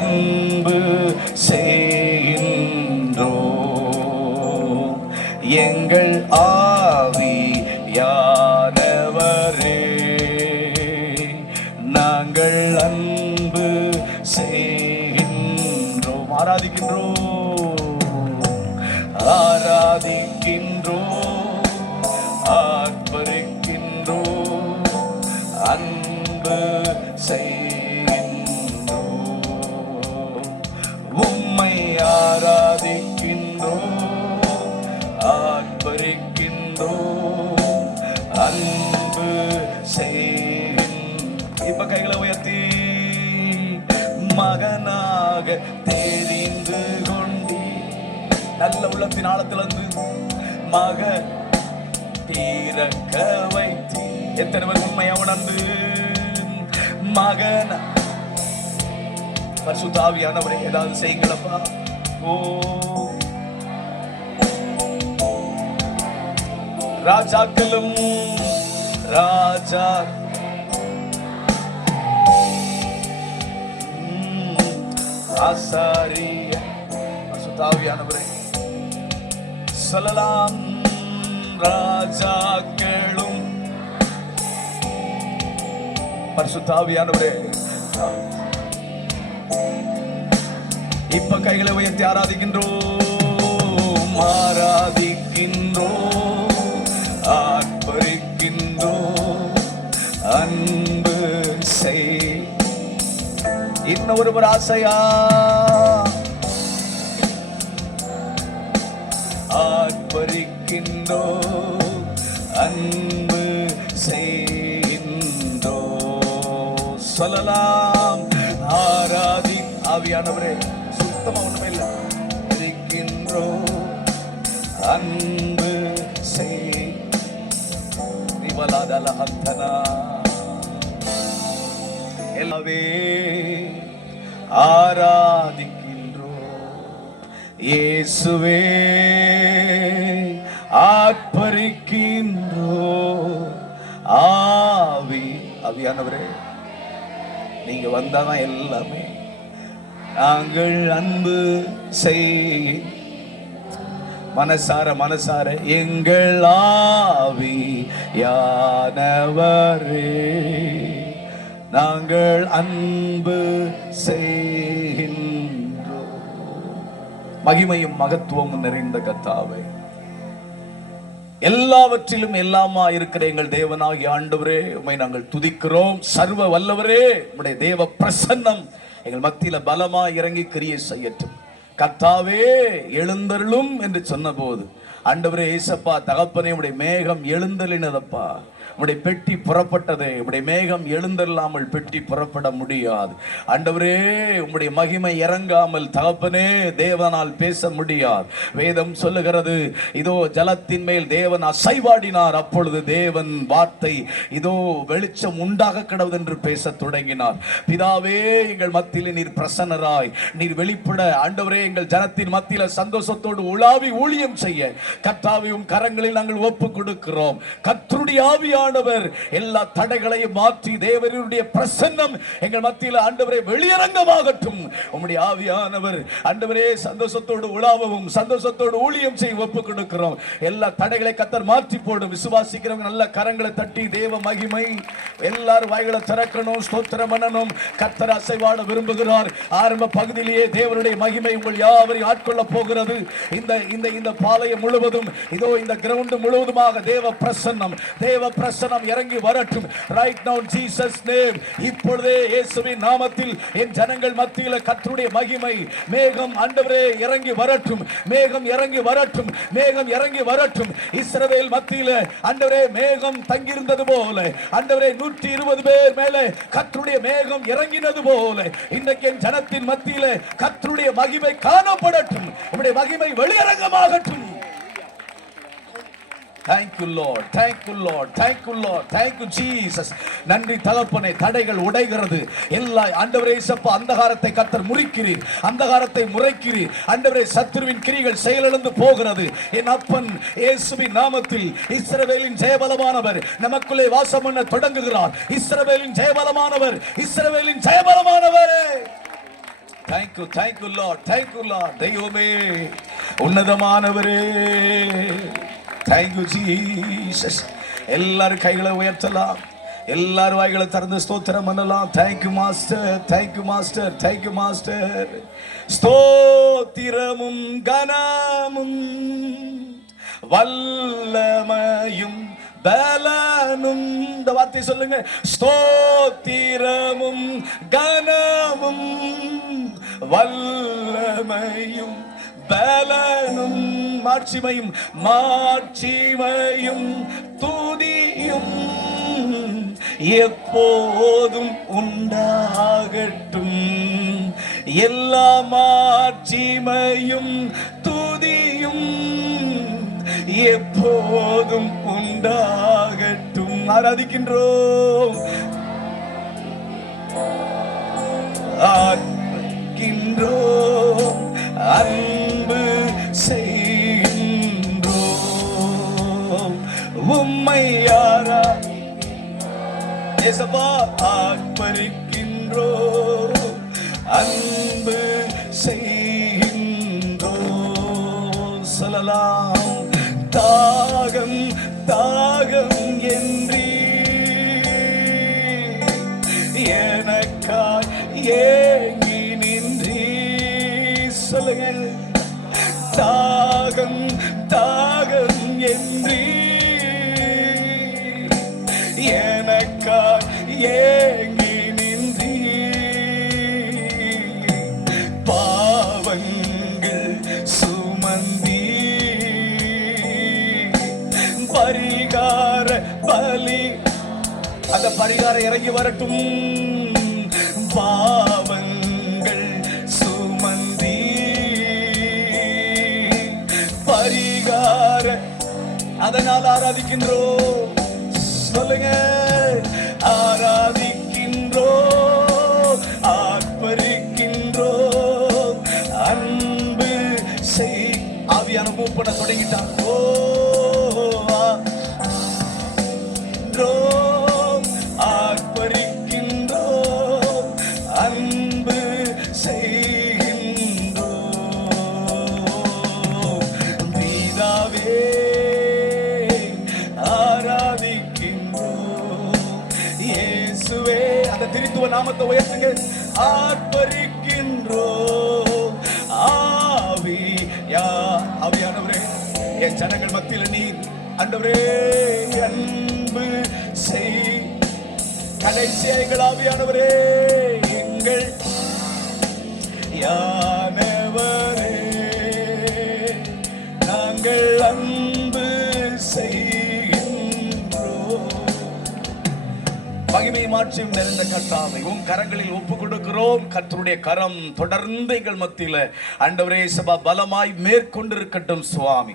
அன்பு செய்கின்றோம். எங்கள் ஆவியானவரே, நாங்கள் அன்பு செய்கின்றோம். ஆராதிக்கின்றோம், ஆர்ப்பரிக்கின்றோம், அன்பு செய்கின்றோம். உம்மை ஆராதிக்கின்றோம், ஆர்ப்பரிக்கின்றோம், அன்பு செய்கின்றோம். இப்ப கைகளை உயர்த்தி, மகனாக தெரிந்து கொண்டீ, நல்ல உள்ளத்தின் ஆழத்திலிருந்து மக தீரக்க வைத்தி. எத்தனை பேர் உண்மையா உணர்ந்து மகன் பரிசுத்த ஆவியானவரே ஏதாவது செய்யுங்களப்பா. ஓ ராஜாக்களும் ராஜா ஆசாரிய பரிசுத்த ஆவியானவரே சொல்லலாம். ராஜாக்களும் பரிசுத்த ஆவியானவரே இப்ப கைகளை உயர்த்தி ஆராதிக்கின்றோம், ஆராதிக்கின்றோம், ஆர்ப்பரிக்கின்றோம், அன்பு செய். இன்னொரு ஆசையா ஆர்ப்பரிக்கின்றோம், அன்பு செய்கின்றோம். சொல்லலாம். ஆராதி ஆவியானவரே சுத்தமா ஒண்ணுமே இல்லை. இருக்கின்றோம், அன்பு செய். எல்லாவே ஆராதிக்கின்றோம், இயேசுவே ஆர்ப்பரிக்கின்றோம். ஆவியானவரே நீங்க வந்தாதான் எல்லாமே. நாங்கள் அன்பு செய். மனசார எங்கள் ஆவியானவரே, நாங்கள் அன்பு செய்கின்றோம். மகிமையும் மகத்துவமும் நிறைந்த கர்த்தாவே, எல்லாவற்றிலும் எல்லாமா இருக்கிற எங்கள் தேவனாகிய ஆண்டவரே, உம்மை நாங்கள் துதிக்கிறோம். சர்வ வல்லவரே, உம்முடைய தேவ பிரசன்னம் எங்கள் மத்தியில பலமா இறங்கி கிரியை செய்யட்டும். கர்த்தாவே எழுந்தருளும் என்று சொன்ன போது, ஆண்டவரே இயேசப்பா தகப்பனே, உம்முடைய மேகம் எழுந்தருளினதப்பா. உம்முடைய பெட்டி புறப்பட்டதே, உம்முடைய மேகம் எழுந்தருளாமல் பெட்டி புறப்பட முடியாது. ஆண்டவரே உம்முடைய மகிமை இறங்காமல் தகப்பனே தேவனால் பேச முடியாது. வேதம் சொல்லுகிறது, இதோ ஜலத்தின் மேல் தேவன் அசைவாடினார், அப்பொழுது தேவன் வார்த்தை இதோ வெளிச்சம் உண்டாக கடவுது என்று பேச தொடங்கினார். பிதாவே எங்கள் மத்தியில் நீர் பிரசன்னராய் நீர் வெளிப்பட, ஆண்டவரே எங்கள் ஜனத்தின் மத்தியில் சந்தோஷத்தோடு உலாவி ஊழியம் செய்ய கர்த்தாவையும் கரங்களில் நாங்கள் ஒப்பு கொடுக்கிறோம். கர்த்தருடைய ஆவியானவர் எல்லா தடைகளையும் மாற்றி தேவனுடைய பிரசன்னம் எங்கள் மத்தியில் ஆண்டவரே வெளியரங்கமாகட்டும். உம்முடைய ஆவியானவர் ஆண்டவரே சந்தோஷத்தோடு உலாவவும் சந்தோஷத்தோடு ஊழியம் செய்ய ஒப்பு கொடுக்கிறோம். எல்லா தடைகளை கர்த்தர் மாற்றி போடும். விசுவாசிக்கிறவங்க நல்ல கரங்களை தட்டி தேவ மகிமை எல்லாரும் வாய்களை திறக்கணும், ஸ்தோத்திரம் பண்ணணும். கர்த்தர் அசைவாட விரும்புகிறார். ஆரம்ப பகுதியிலேயே தேவனுடைய மகிமை உங்கள் யாவரையும் ஆட்கொள்ள போகிறது. இந்த பாளையம் முழுவதும் இதோ இந்த கிரவுண்ட் முழுவதுமாக தேவ பிரசன்னம் இறங்கி வரட்டும். Right now in Jesus name. இப்பொழுதே இயேசுவின் நாமத்தில் என் ஜனங்கள் மத்தியில் கர்த்தருடைய மகிமை மேகம் ஆண்டவரே இறங்கி வரட்டும். மேகம் இறங்கி வரட்டும். மேகம் இறங்கி வரட்டும். இஸ்ரவேல் மத்தியில் ஆண்டவரே மேகம் தங்கியிருந்தது போல, ஆண்டவரே 120 பேர் மேலே கர்த்தருடைய மேகம் இறங்கினது போல இன்றைக்கு என் ஜனத்தின் மத்தியில் கர்த்தருடைய மகிமை காணப்படட்டும். உம்முடைய மகிமை வெளியரங்கமாகட்டும். Thank you Lord, thank you Lord, thank you Lord, thank you Jesus. நன்றி தகப்பனே. தடைகள் உடைகிறது. எல்லா ஆண்டவரே இயேசுப்பா அந்தகாரத்தை கர்த்தர் முறிக்கிறீர், அந்தகாரத்தை முறைக்கிறீர். ஆண்டவரே சத்துருவின் கிரிகள் செயலிழந்து போகிறது. என் அப்பன் இயேசுவின் நாமத்தில் இஸ்ரவேலின் ஜெயபலமானவர் நமக்குள்ளே வாசம் பண்ண தொடங்குகிறார். இஸ்ரவேலின் ஜெயபலமானவர், இஸ்ரவேலின் ஜெயபலமானவர். Thank you lord, thank you lord. தெய்வமே, உன்னதமானவரே, தேங்க்யூ ஜீசஸ். எல்லாரும் கைகளை உயர்த்தலாம், எல்லாரும் வாய்களை திறந்து ஸ்தோத்திரம் பண்ணலாம். Thank you master, thank you master, thank you master. ஸ்தோத்திரமும் கனமும் வல்லமையும் பலனும், இந்த வார்த்தை சொல்லுங்க. ஸ்தோத்திரமும் கனமும் வல்லமையும் பலனும் மாட்சிமையும் துதியும் எப்போதும் உண்டாகட்டும். எல்லா மாட்சிமையும் துதியும் எப்போதும் உண்டாகட்டும். ஆராதிக்கின்றோம், ஆராதிக்கின்றோம், அன்பு செய்கின்றோம். உம்மை ஆர்ப்பரிக்கின்றோம், அன்பு செய்கின்றோம். சொல்லலாம், தாகம் தாகம் என்றீ எனக்காய் ஏங்கி நின்றீ. சொல்லுங்க, தாகம் தாகம் என்றீ எனக்காய் ஏங்கி நின்றீ. பாவங்கள் சுமந்தீ பரிகார பலி, அந்த பரிகாரம் இறங்கி வரட்டும். பாவங்கள் சுமந்தீ பரிகார, அதனால் ஆராதிக்கின்றோம். சொல்லுங்க, ஆராதிக்கின்றோம், ஆர்ப்பரிக்கின்றோம், அன்பு செய். ஆவியான மூவ் பண்ண தொடங்கிட்டான். ஆர்ப்பரிக்கின்றோம், அன்பு செய்கின்றோம். பிதாவே ஆராதிக்கின்றோம், இயேசுவே, அந்த திருத்துவ நாமத்தை உயர்த்துங்க. ஆர்ப்பரிக்கின்றோம், ஆவியானவரே, என் ஜனங்கள் மத்தியில் நீர் ஆண்டவரே அன்பு செய். கடைசியாக எங்கள் ஆவியானவரே, எங்கள் யானவரே, நாங்கள் அன்பு செய்கின்றோம். மகிமை மாட்சியும் நிறைந்த கர்த்தாவை உம் கரங்களில் ஒப்பு கொடுக்கிறோம். கர்த்தருடைய கரம் தொடர்ந்து எங்கள் மத்தியில் ஆண்டவரே சபா பலமாய் மேற்கொண்டிருக்கட்டும் சுவாமி.